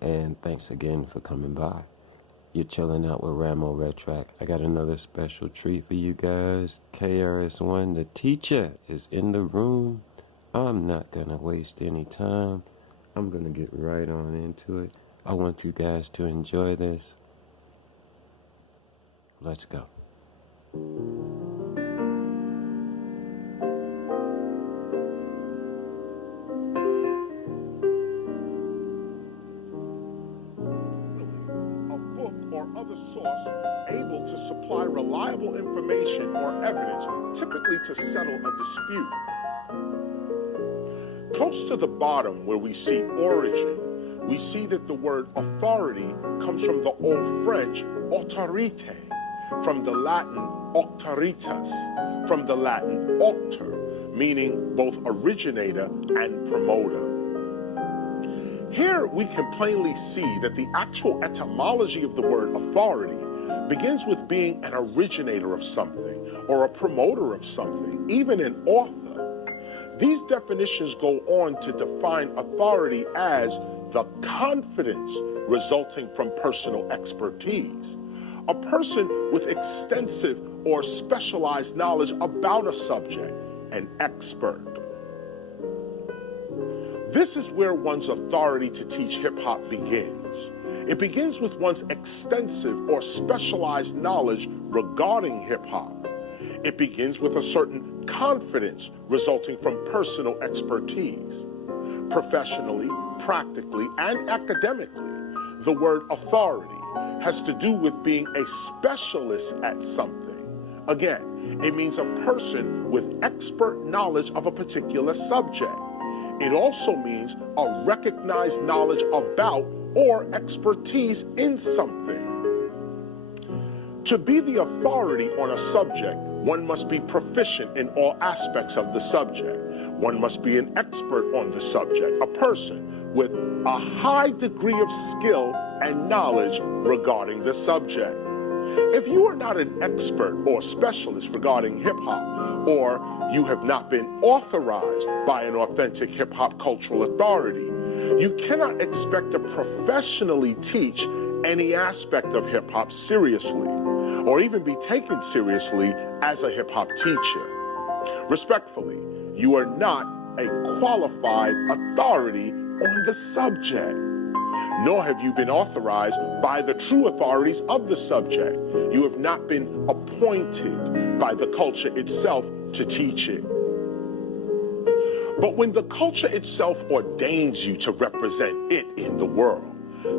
And thanks again for coming by. You're chilling out with RAMO RETRAC. I got another special treat for you guys. KRS1, the teacher, is in the room. I'm not going to waste any time. I'm going to get right on into it. I want you guys to enjoy this. Let's go. Other source able to supply reliable information or evidence, typically to settle a dispute. Close to the bottom where we see origin, we see that the word authority comes from the Old French autorité, from the Latin auctoritas, from the Latin auctor, meaning both originator and promoter. Here we can plainly see that the actual etymology of the word authority begins with being an originator of something or a promoter of something, even an author. These definitions go on to define authority as the confidence resulting from personal expertise. A person with extensive or specialized knowledge about a subject, an expert. This is where one's authority to teach hip-hop begins. It begins with one's extensive or specialized knowledge regarding hip-hop. It begins with a certain confidence resulting from personal expertise. Professionally, practically, and academically, the word authority has to do with being a specialist at something. Again, it means a person with expert knowledge of a particular subject. It also means a recognized knowledge about or expertise in something. To be the authority on a subject, one must be proficient in all aspects of the subject. One must be an expert on the subject, a person with a high degree of skill and knowledge regarding the subject. If you are not an expert or specialist regarding hip-hop, or you have not been authorized by an authentic hip-hop cultural authority, you cannot expect to professionally teach any aspect of hip-hop seriously, or even be taken seriously as a hip-hop teacher. Respectfully, you are not a qualified authority on the subject, nor have you been authorized by the true authorities of the subject. You have not been appointed by the culture itself to teach it. But when the culture itself ordains you to represent it in the world,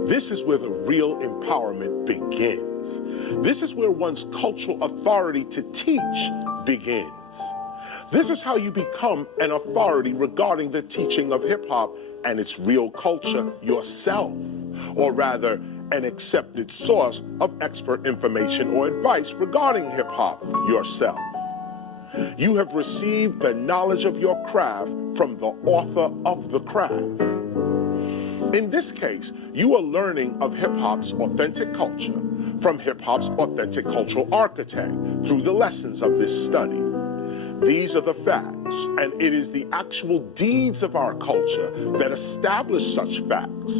this is where the real empowerment begins. This is where one's cultural authority to teach begins. This is how you become an authority regarding the teaching of hip-hop and its real culture yourself, or rather, an accepted source of expert information or advice regarding hip-hop yourself. You have received the knowledge of your craft from the author of the craft. In this case, you are learning of hip-hop's authentic culture from hip-hop's authentic cultural architect through the lessons of this study. These are the facts, and it is the actual deeds of our culture that establish such facts.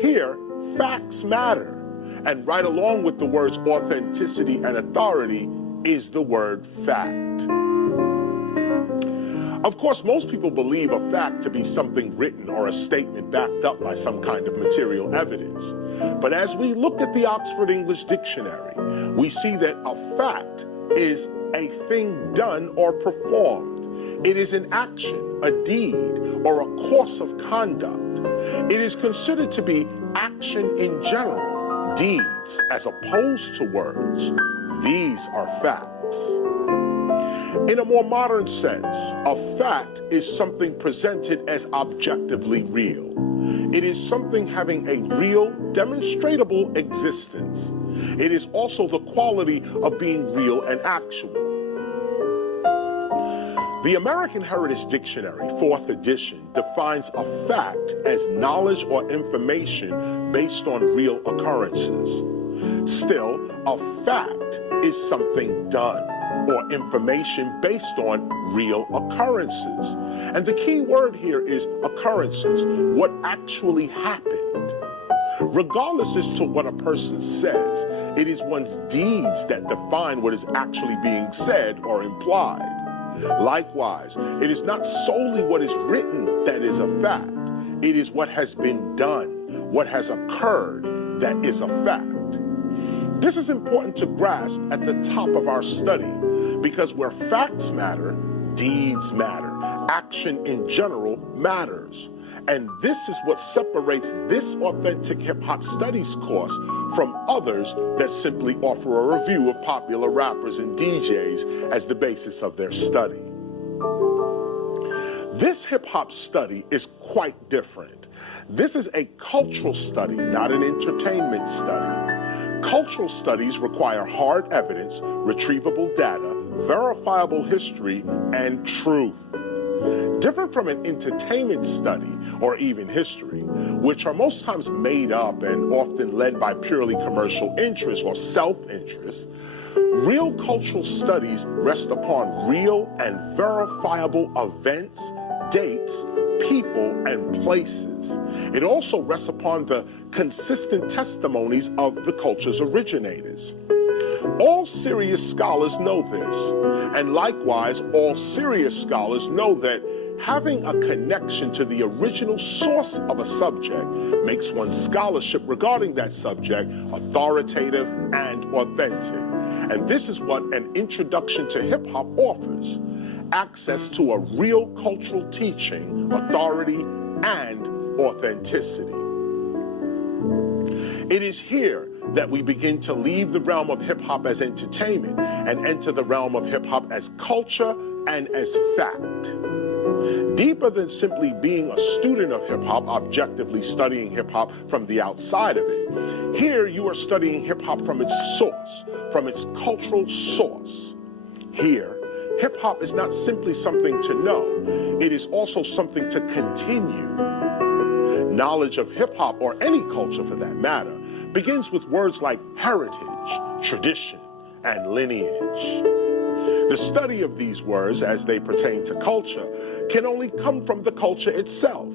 Here, facts matter, and right along with the words authenticity and authority is the word fact. Of course, most people believe a fact to be something written or a statement backed up by some kind of material evidence. But as we look at the Oxford English Dictionary, we see that a fact is a thing done or performed. It is an action, a deed, or a course of conduct. It is considered to be action in general, deeds, as opposed to words. These are facts. In a more modern sense, a fact is something presented as objectively real. It is something having a real, demonstrable existence. It is also the quality of being real and actual. The American Heritage Dictionary, 4th edition, defines a fact as knowledge or information based on real occurrences. Still, a fact is something done or information based on real occurrences. And the key word here is occurrences, what actually happened. Regardless as to what a person says, it is one's deeds that define what is actually being said or implied. Likewise, it is not solely what is written that is a fact. It is what has been done, what has occurred, that is a fact. This is important to grasp at the top of our study, because where facts matter, deeds matter. Action in general matters. And this is what separates this authentic hip-hop studies course from others that simply offer a review of popular rappers and DJs as the basis of their study. This hip-hop study is quite different. This is a cultural study, not an entertainment study. Cultural studies require hard evidence, retrievable data, verifiable history, and truth. Different from an entertainment study or even history, which are most times made up and often led by purely commercial interest or self-interest, real cultural studies rest upon real and verifiable events, dates, people, and places. It also rests upon the consistent testimonies of the culture's originators. All serious scholars know this, and likewise, all serious scholars know that having a connection to the original source of a subject makes one's scholarship regarding that subject authoritative and authentic. And this is what an introduction to hip-hop offers: access to a real cultural teaching, authority, and authenticity. It is here that we begin to leave the realm of hip-hop as entertainment and enter the realm of hip-hop as culture and as fact. Deeper than simply being a student of hip-hop, objectively studying hip-hop from the outside of it, here you are studying hip-hop from its source, from its cultural source. Here, hip-hop is not simply something to know, it is also something to continue. Knowledge of hip-hop, or any culture for that matter, begins with words like heritage, tradition, and lineage. The study of these words as they pertain to culture can only come from the culture itself.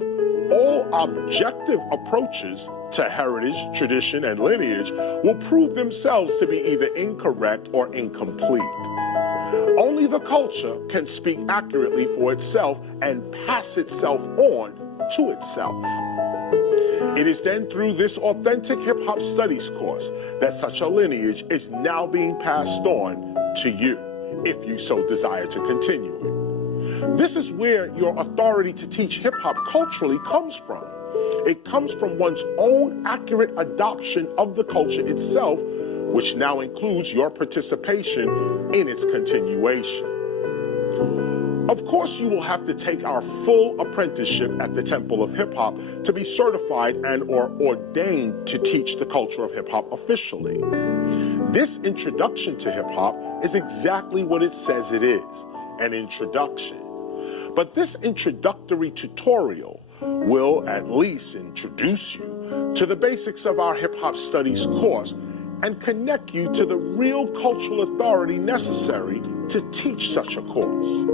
All objective approaches to heritage, tradition, and lineage will prove themselves to be either incorrect or incomplete. Only the culture can speak accurately for itself and pass itself on to itself. It is then through this authentic hip-hop studies course that such a lineage is now being passed on to you, if you so desire to continue it. This is where your authority to teach hip-hop culturally comes from. It comes from one's own accurate adoption of the culture itself, which now includes your participation in its continuation. Of course, you will have to take our full apprenticeship at the Temple of Hip Hop to be certified and or ordained to teach the culture of hip hop officially. This introduction to hip hop is exactly what it says it is, an introduction. But this introductory tutorial will at least introduce you to the basics of our hip hop studies course and connect you to the real cultural authority necessary to teach such a course.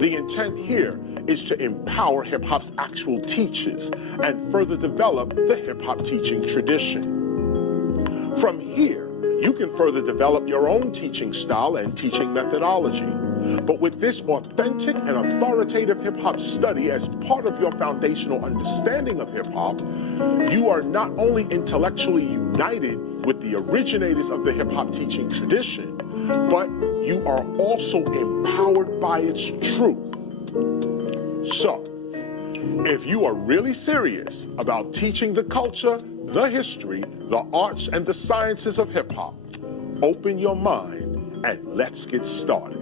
The intent here is to empower hip-hop's actual teachers and further develop the hip-hop teaching tradition. From here, you can further develop your own teaching style and teaching methodology. But with this authentic and authoritative hip-hop study as part of your foundational understanding of hip-hop, you are not only intellectually united with the originators of the hip-hop teaching tradition, but you are also empowered by its truth. So, if you are really serious about teaching the culture, the history, the arts, and the sciences of hip-hop, open your mind and let's get started.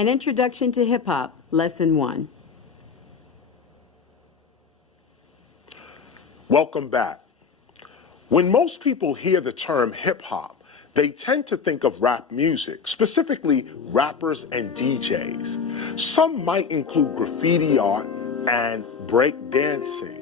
An Introduction to Hip Hop, Lesson 1. Welcome back. When most people hear the term hip hop, they tend to think of rap music, specifically rappers and DJs. Some might include graffiti art and break dancing.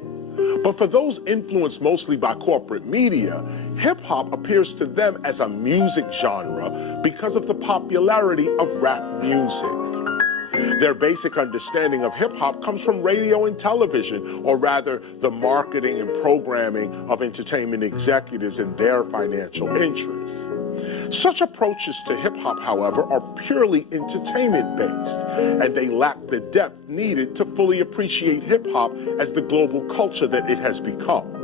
But for those influenced mostly by corporate media, hip hop appears to them as a music genre because of the popularity of rap music. Their basic understanding of hip-hop comes from radio and television, or rather, the marketing and programming of entertainment executives and their financial interests. Such approaches to hip-hop, however, are purely entertainment-based, and they lack the depth needed to fully appreciate hip-hop as the global culture that it has become.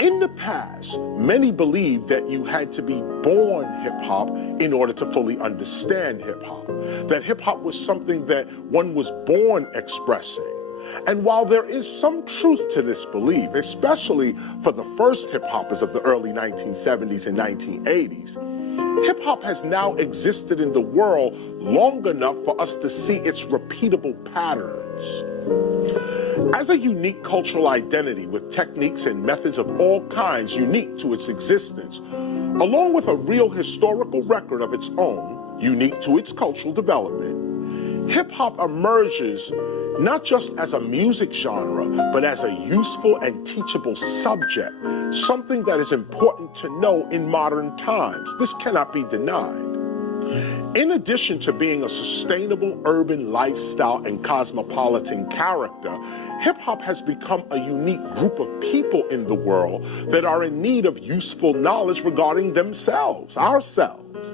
In the past, many believed that you had to be born hip-hop in order to fully understand hip-hop, that hip-hop was something that one was born expressing. And while there is some truth to this belief, especially for the first hip-hoppers of the early 1970s and 1980s, hip-hop has now existed in the world long enough for us to see its repeatable patterns. As a unique cultural identity with techniques and methods of all kinds unique to its existence, along with a real historical record of its own, unique to its cultural development, hip-hop emerges not just as a music genre, but as a useful and teachable subject, something that is important to know in modern times. This cannot be denied. In addition to being a sustainable urban lifestyle and cosmopolitan character, hip-hop has become a unique group of people in the world that are in need of useful knowledge regarding themselves, ourselves.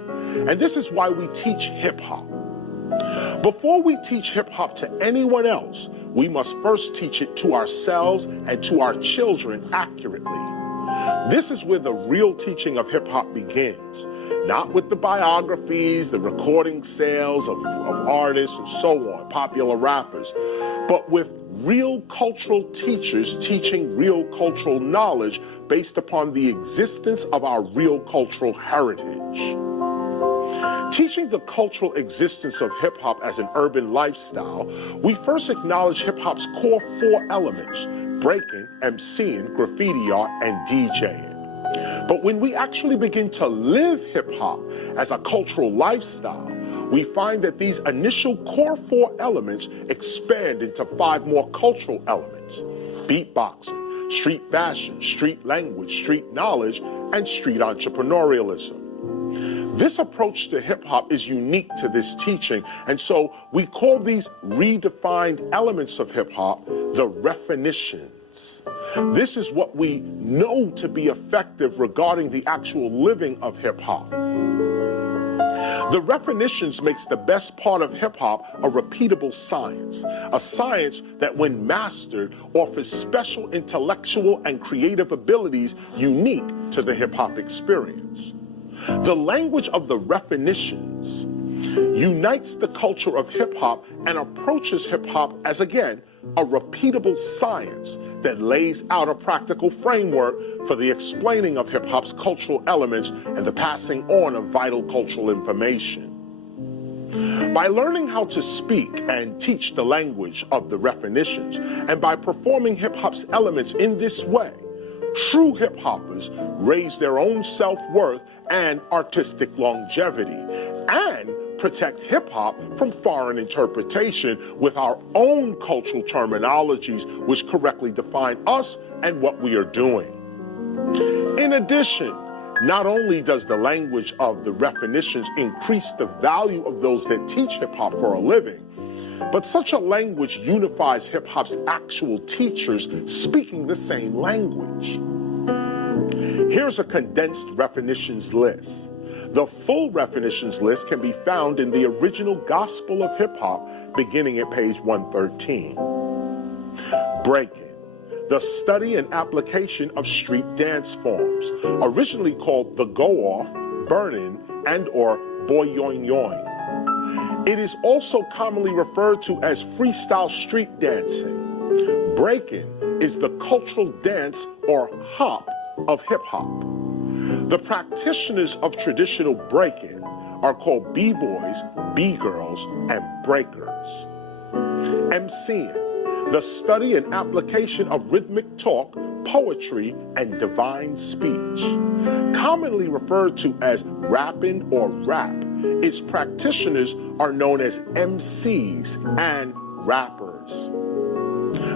And this is why we teach hip-hop. Before we teach hip-hop to anyone else, we must first teach it to ourselves and to our children accurately. This is where the real teaching of hip-hop begins. Not with the biographies, the recording sales of artists and so on, popular rappers, but with real cultural teachers teaching real cultural knowledge based upon the existence of our real cultural heritage. Teaching the cultural existence of hip-hop as an urban lifestyle, we first acknowledge hip-hop's core four elements: breaking, MCing, graffiti art, and DJing. But when we actually begin to live hip-hop as a cultural lifestyle, we find that these initial core four elements expand into five more cultural elements: beatboxing, street fashion, street language, street knowledge, and street entrepreneurialism. This approach to hip-hop is unique to this teaching, and so we call these redefined elements of hip-hop the definitions. This is what we know to be effective regarding the actual living of hip-hop. The definitions makes the best part of hip-hop a repeatable science, a science that when mastered offers special intellectual and creative abilities unique to the hip-hop experience. The language of the definitions unites the culture of hip-hop and approaches hip-hop as, again, a repeatable science that lays out a practical framework for the explaining of hip-hop's cultural elements and the passing on of vital cultural information. By learning how to speak and teach the language of the definitions, and by performing hip-hop's elements in this way, true hip-hoppers raise their own self-worth and artistic longevity, and protect hip-hop from foreign interpretation with our own cultural terminologies which correctly define us and what we are doing. In addition, not only does the language of the definitions increase the value of those that teach hip-hop for a living, but such a language unifies hip-hop's actual teachers speaking the same language. Here's a condensed definitions list. The full definitions list can be found in the original Gospel of Hip-Hop, beginning at page 113. Breaking, the study and application of street dance forms, originally called the go-off, burn-in, and or boy-yoing-yoing. It is also commonly referred to as freestyle street dancing. Breaking is the cultural dance or hop of hip-hop. The practitioners of traditional breaking are called B-boys, B-girls, and breakers. MCing, the study and application of rhythmic talk, poetry, and divine speech. Commonly referred to as rapping or rap, its practitioners are known as MCs and rappers.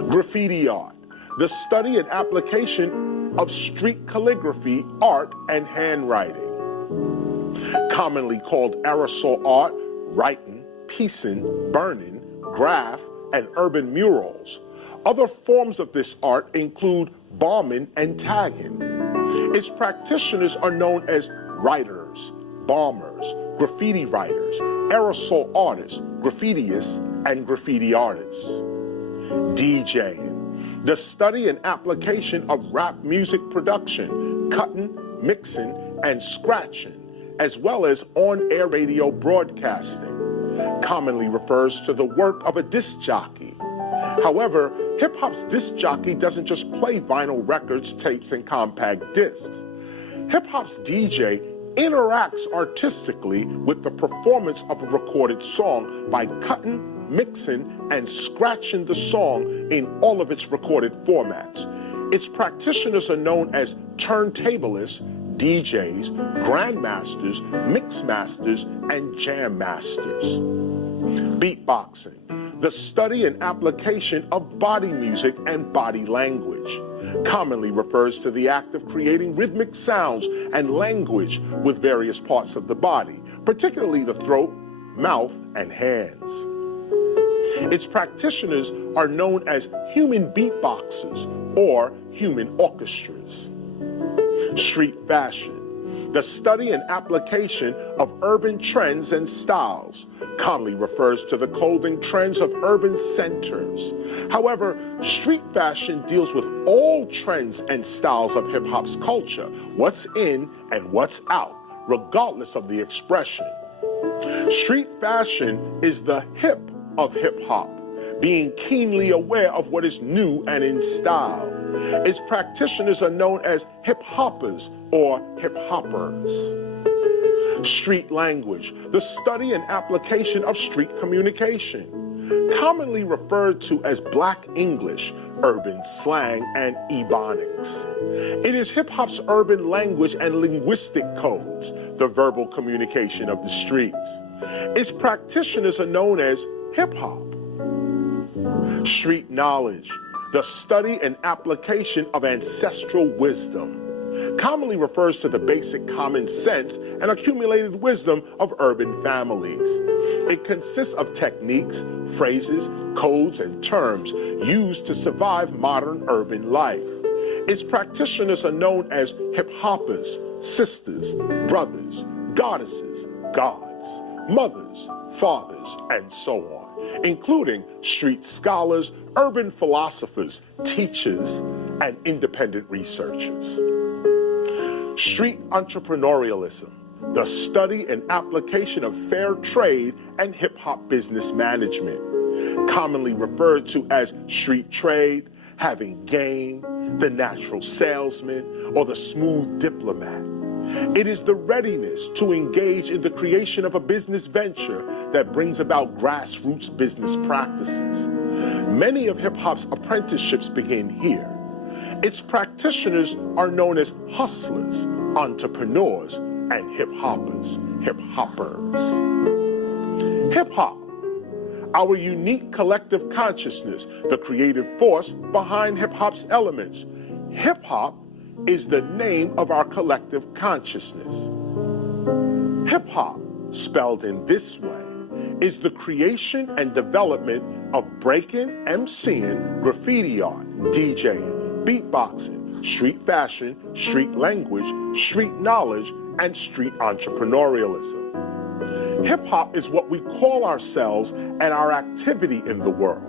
Graffiti art, the study and application of street calligraphy, art, and handwriting. Commonly called aerosol art, writing, piecing, burning, graph, and urban murals. Other forms of this art include bombing and tagging. Its practitioners are known as writers, bombers, graffiti writers, aerosol artists, graffitiists, and graffiti artists. DJing, the study and application of rap music production, cutting, mixing, and scratching, as well as on-air radio broadcasting. Commonly refers to the work of a disc jockey. However, hip-hop's disc jockey doesn't just play vinyl records, tapes, and compact discs. Hip-hop's DJ interacts artistically with the performance of a recorded song by cutting, mixing, and scratching the song in all of its recorded formats. Its practitioners are known as turntablists, DJs, grandmasters, mixmasters, and jam masters. Beatboxing, the study and application of body music and body language. Commonly refers to the act of creating rhythmic sounds and language with various parts of the body, particularly the throat, mouth, and hands. Its practitioners are known as human beatboxers or human orchestras. Street fashion, the study and application of urban trends and styles, commonly refers to the clothing trends of urban centers. However, street fashion deals with all trends and styles of hip-hop's culture, what's in and what's out, regardless of the expression. Street fashion is the hip of hip-hop, being keenly aware of what is new and in style. Its practitioners are known as hip-hoppers or hip-hoppers. Street language, the study and application of street communication, commonly referred to as Black English, urban slang, and ebonics. It is hip-hop's urban language and linguistic codes, the verbal communication of the streets. Its practitioners are known as hip-hop. Street knowledge, the study and application of ancestral wisdom, commonly refers to the basic common sense and accumulated wisdom of urban families. It consists of techniques, phrases, codes, and terms used to survive modern urban life. Its practitioners are known as hip-hoppers, sisters, brothers, goddesses, gods, mothers, fathers, and so on, including street scholars, urban philosophers, teachers, and independent researchers. Street entrepreneurialism, the study and application of fair trade and hip-hop business management, commonly referred to as street trade, having game, the natural salesman, or the smooth diplomat. It is the readiness to engage in the creation of a business venture that brings about grassroots business practices. Many of hip-hop's apprenticeships begin here. Its practitioners are known as hustlers, entrepreneurs, and hip-hoppers, hip-hoppers. Hip-hop, our unique collective consciousness, the creative force behind hip-hop's elements. Hip-hop is the name of our collective consciousness. Hip-hop, spelled in this way, is the creation and development of breaking, MCing, graffiti art, DJing, beatboxing, street fashion, street language, street knowledge, and street entrepreneurialism. Hip-hop is what we call ourselves and our activity in the world.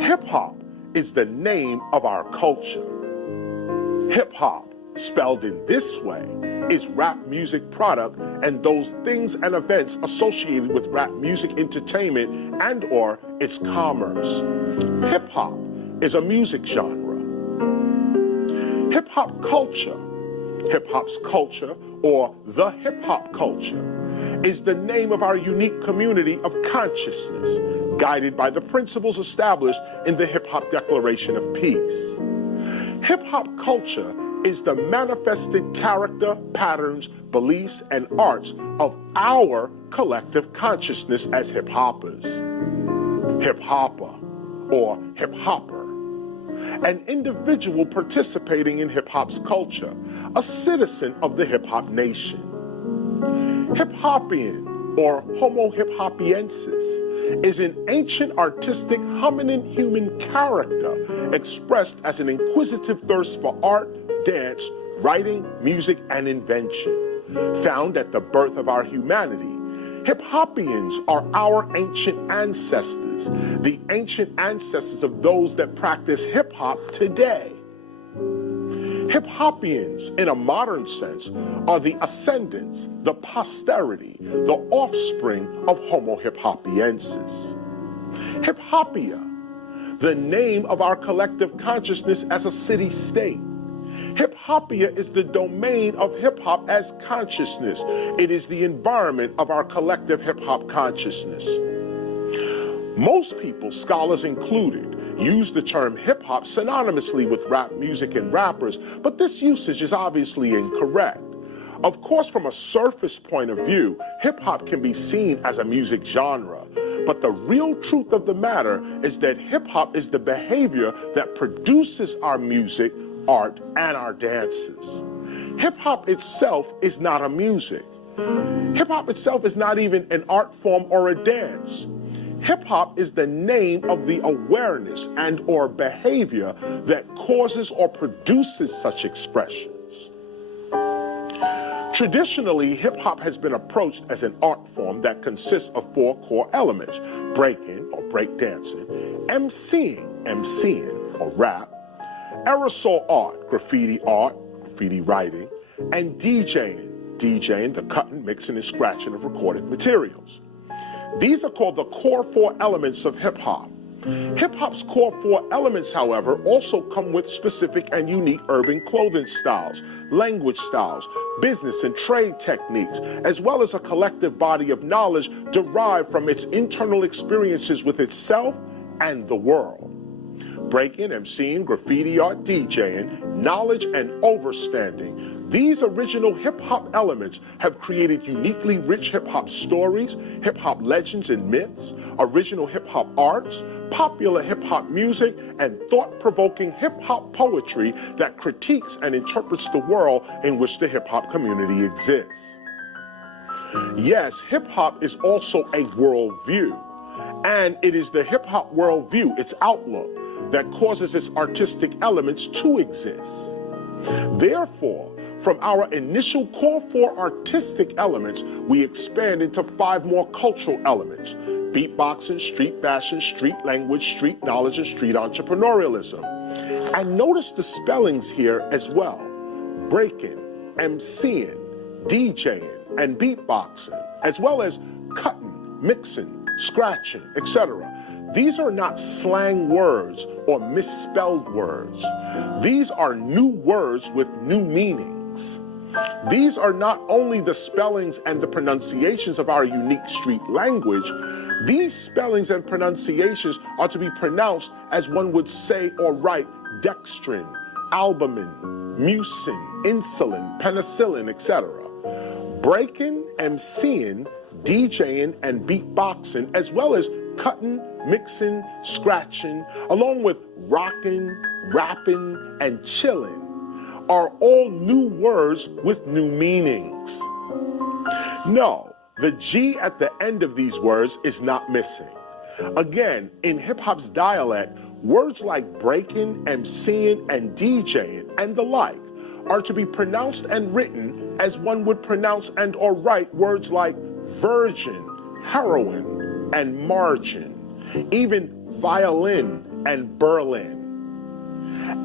Hip-hop is the name of our culture. Hip-hop, spelled in this way, is rap music product and those things and events associated with rap music entertainment and or its commerce. Hip-hop is a music genre. Hip-hop culture, hip-hop's culture, or the hip-hop culture, is the name of our unique community of consciousness, guided by the principles established in the Hip-Hop Declaration of Peace. Hip-hop culture is the manifested character, patterns, beliefs, and arts of our collective consciousness as hip-hoppers. Hip-hopper or hip-hopper, an individual participating in hip-hop's culture, a citizen of the hip-hop nation. Hip-hopian or Homo hip-hopiensis is an ancient artistic hominin human character expressed as an inquisitive thirst for art, dance, writing, music, and invention. Found at the birth of our humanity, hip-hopians are our ancient ancestors, the ancient ancestors of those that practice hip-hop today. Hip-hopians, in a modern sense, are the ascendants, the posterity, the offspring of Homo hip-hopiensis. Hip-hopia, the name of our collective consciousness as a city-state. Hip-hopia is the domain of hip-hop as consciousness. It is the environment of our collective hip-hop consciousness. Most people, scholars included, use the term hip-hop synonymously with rap music and rappers, but this usage is obviously incorrect. Of course, from a surface point of view, hip-hop can be seen as a music genre, but the real truth of the matter is that hip-hop is the behavior that produces our music, art, and our dances. Hip-hop itself is not a music. Hip-hop itself is not even an art form or a dance. Hip-hop is the name of the awareness and or behavior that causes or produces such expressions. Traditionally, hip-hop has been approached as an art form that consists of four core elements: breaking or breakdancing, MCing or rap, aerosol art, graffiti writing, and DJing, the cutting, mixing, and scratching of recorded materials. These are called the core four elements of hip-hop. Hip-hop's core four elements, however, also come with specific and unique urban clothing styles, language styles, business and trade techniques, as well as a collective body of knowledge derived from its internal experiences with itself and the world. Breaking, MCing, graffiti art, DJing, knowledge, and overstanding. These original hip-hop elements have created uniquely rich hip-hop stories, hip-hop legends and myths, original hip-hop arts, popular hip-hop music, and thought-provoking hip-hop poetry that critiques and interprets the world in which the hip-hop community exists. Yes, hip-hop is also a worldview, and it is the hip-hop worldview, its outlook, that causes its artistic elements to exist. Therefore, from our initial core four artistic elements, we expand into five more cultural elements: beatboxing, street fashion, street language, street knowledge, and street entrepreneurialism. And notice the spellings here as well: breaking, MCing, DJing, and beatboxing, as well as cutting, mixing, scratching, etc. These are not slang words or misspelled words. These are new words with new meanings. These are not only the spellings and the pronunciations of our unique street language. These spellings and pronunciations are to be pronounced as one would say or write dextrin, albumin, mucin, insulin, penicillin, etc. Breaking, MCing, DJing, and beatboxing, as well as cutting, mixing, scratching, along with rocking, rapping, and chillin', are all new words with new meanings. No, the G at the end of these words is not missing. Again, in hip-hop's dialect, words like breaking, MCing, and DJing, and the like, are to be pronounced and written as one would pronounce and or write words like virgin, heroin, and margin, even violin and Berlin.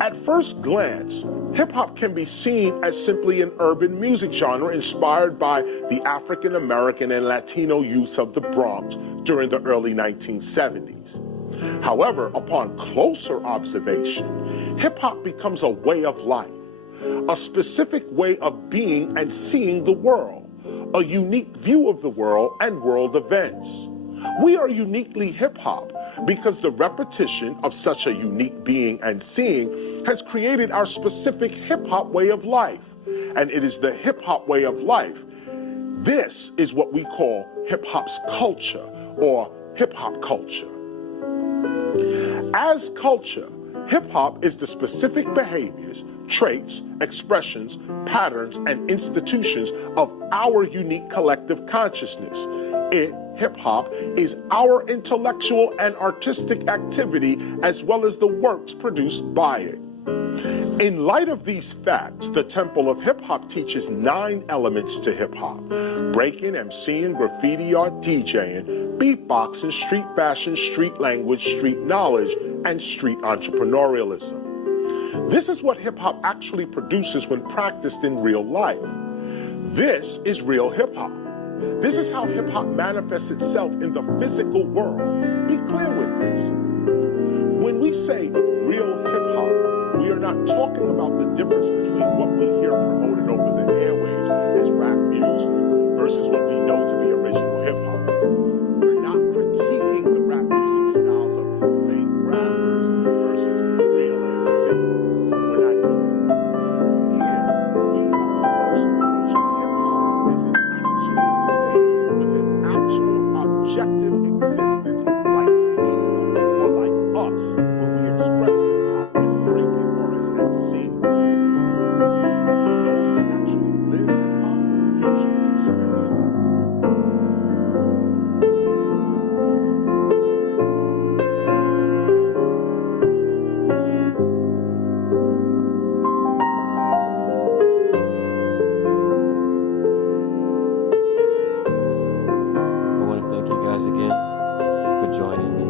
At first glance, hip-hop can be seen as simply an urban music genre inspired by the African American and Latino youths of the Bronx during the early 1970s. However, upon closer observation, hip-hop becomes a way of life, a specific way of being and seeing the world, a unique view of the world and world events. We are uniquely hip-hop because the repetition of such a unique being and seeing has created our specific hip-hop way of life. And it is the hip-hop way of life. This is what we call hip-hop's culture or hip-hop culture. As culture, hip-hop is the specific behaviors, traits, expressions, patterns, and institutions of our unique collective consciousness. It, hip-hop, is our intellectual and artistic activity as well as the works produced by it. In light of these facts, the Temple of Hip-Hop teaches 9 elements to hip-hop: breaking, MCing, graffiti art, DJing, beatboxing, street fashion, street language, street knowledge, and street entrepreneurialism. This is what hip-hop actually produces when practiced in real life. This is real hip-hop. This is how hip-hop manifests itself in the physical world. Be clear with this. When we say real hip-hop, we are not talking about the difference between what we hear promoted over the airwaves as rap music versus what we know to be original hip-hop. We're not critiquing the rap music styles of fake rappers versus real MCs. We're not doing that. Here, we are first approaching hip-hop as an actual thing with an actual objective existence like we or like us when we express hip-hop as breaking or as MCing. Those that actually live hip-hop usually experience it. I want to thank you guys again for joining me.